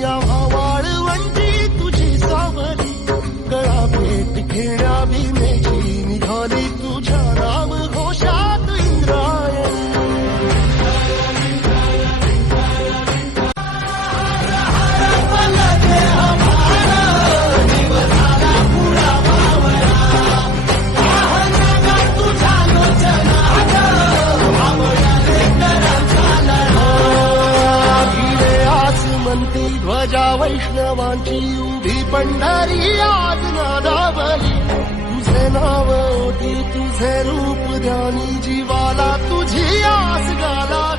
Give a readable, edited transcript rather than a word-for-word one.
या वाळवंटी तुझी सावली गळा भेट घेण्या भीमेची निघाली तुझ्या नाम घोषात इंद्रायणी. म्हणती ध्वजा वैष्णवांची उभी पंढरी आज नादावली. तुझे नाव ओटी तुझे रूप ध्यानी जीवाला तुझी आस गाला.